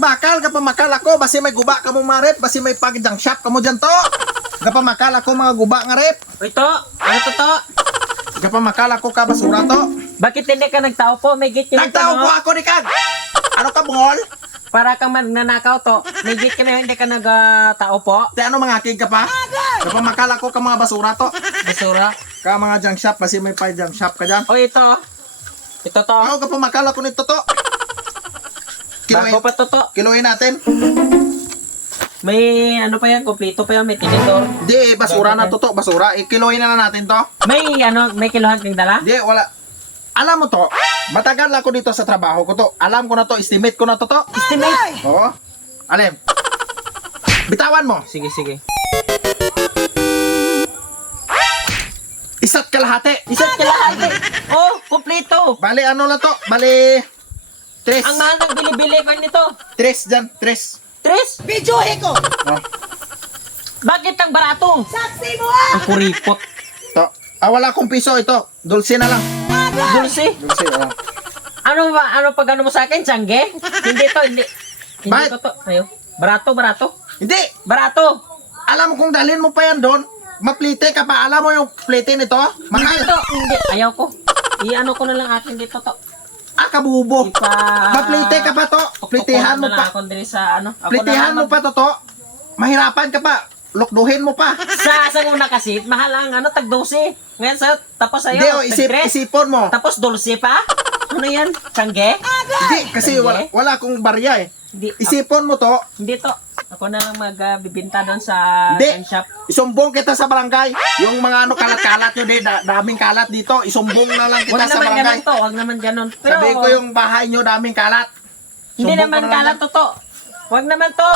bakal kapag makal ako basi may guba ka mo mga rep, basi may pag-junk shop ka mo dyan to. Kapag makal ako mga guba nga rep. Uy, to. Ano to? Kapag makal ako ka basura to. Bakit hindi ka nagtao po? May gate ka Nagtao po ako ni Kag. Ano ka bungol? Para kang magnanakaw to. May gate ka na hindi ka nagtao po. Te ano mga kig ka pa? Kapag makal ako ka mga basura to. Basura. Ka mga junk shop basi may pa-junk shop ka dyan. O ito. Ito to. Ako kapag makal ako nito to. Bago pa to. Kiluhin natin. May ano pa yan, kompleto pa yan, may tinidor. Di, basura na to to, basura. Ikiluhin na natin to. May kiluhan kang dala? Di, wala. Alam mo to, matagal ako dito sa trabaho ko to. Alam ko na to, estimate ko na to to. Estimate! Oo. Alim. Bitawan mo. Sige. Isa't kalahati. Isa't kalahati. Oh, kompleto. Bali, ano lang to? Bali, tres. Ang mahal ng bili-bili ko nito. Tres dyan, tres. Tres? Videohe ko! Oh, Bakit ang barato? Saksi mo ah! Ang kuripot. to. Wala akong piso ito. Dulce na lang. Dulce? Dulce, Ano ba? Ano pag ano mo sa akin? Sangge? Hindi to, hindi. Hindi Bakit? ko to. Ayo. Barato. Hindi. Barato. Alam mo kung dalhin mo pa yan doon, maplite ka pa. Alam mo yung plite nito? Hindi Mahal. to. Hindi. Ayaw ko. I-ano ko na lang akin dito to. Kabubo. Ipa... Maplite ka pa to. Plitehan mo pa. Ako din sa ano. Ako Plitehan na mo pa to. Mahirapan ka pa. Lukduhin mo pa. Sa una kasi, mahal ang ano, tag 12. Ngayon sa, tapos ayo, Hindi, isipon mo. Tapos 12 pa? Ano yan? Sangge? Hindi, kasi wala akong barya eh. Hindi, Isipon mo to. hindi to. Ako na lang magbibinta doon sa Hindi. gun shop. Isumbong kita sa barangay. Yung mga ano kalat-kalat nyo din, daming kalat dito. Isumbong na lang kita Huwag sa naman barangay. ganun to, huwag naman ganun. Pero, Sabi ko yung bahay nyo daming kalat. hindi Sumbong naman ka na lang kalat to. Huwag naman to.